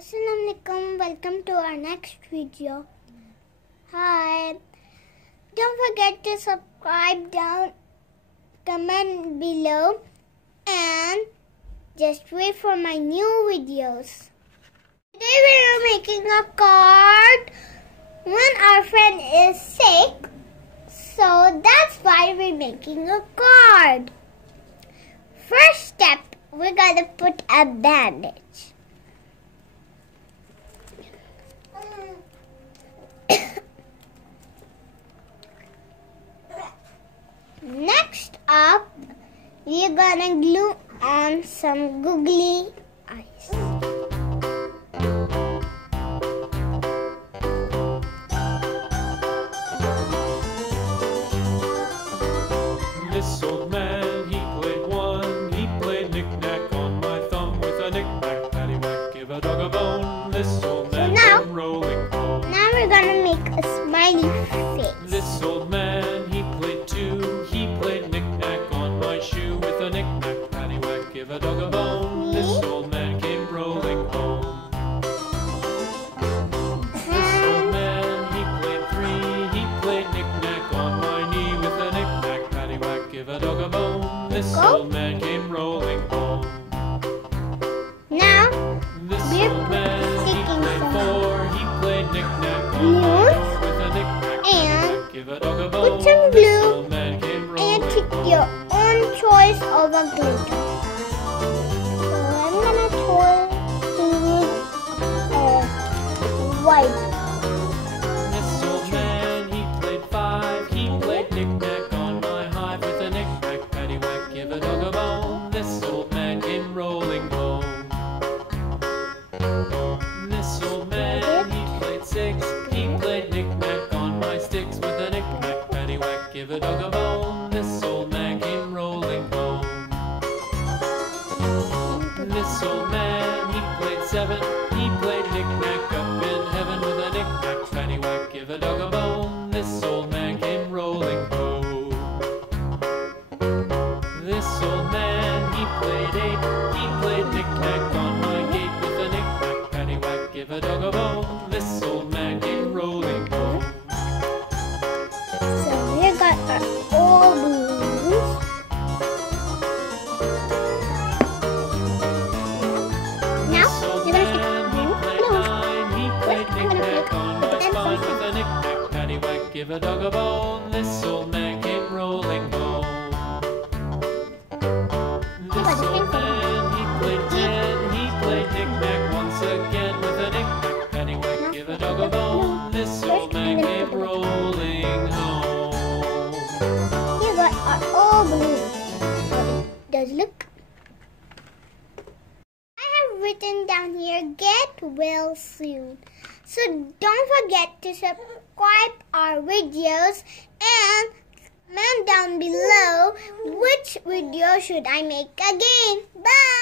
Assalamualaikum, welcome to our next video. Hi, don't forget to subscribe down, comment below, and just wait for my new videos. Today we are making a card when our friend is sick, so that's why we're making a card. First step, we're gonna put a bandage. Next up, we're gonna glue on some googly eyes. This old man, he played knick-knack on my thumb with a knick-knack, paddywhack, give a dog a bone. This old man came rolling home. Now we're gonna make a smiley face. This old man, he played too. He played knick-knack on my shoe with a knick-knack, paddywhack, give a dog a bone. This old man came rolling home. This old man, he played three. He played knick-knack on my knee with a knick-knack, paddywhack, give a dog a bone. This old man came rolling home. Now This we're old man, he sticking played some four. He played knick-knack on glue my door with a knick-knack, and paddywhack, give a dog a put bone. some This glue old man came and rolling pick home. your own choice of a glue. So I'm gonna choose white. This old man, he played five. He played knick-knack on my hive with a knick-knack, paddywhack, give a dog a bone. This old man came rolling home. This old man, he played six. He played knick-knack on my sticks with a knick-knack, paddywhack, give a dog a bone. This old man came rolling home. This old man, he played seven. He played knick-knack up in heaven with a knick-knack, paddywhack, give a dog a bone. This old man came rolling home. This old man, he played eight. He played knick-knack on my gate with a knick-knack, paddywhack, give a dog a bone. This old man came rolling home. So we got our old balloons. Now This old you're gonna man, he played nine. He played knick-knack on my spine with a knick-knack, paddywhack, give a dog a bone. This old man came rolling home. This old man, he played ten. He played knick-knack once again with a knick-knack, paddywhack, give a dog a bone. This old man came rolling home. you got our old balloons. Does it look? I have written down here, get well soon. So don't forget to subscribe our videos and comment down below which video should I make again. Bye!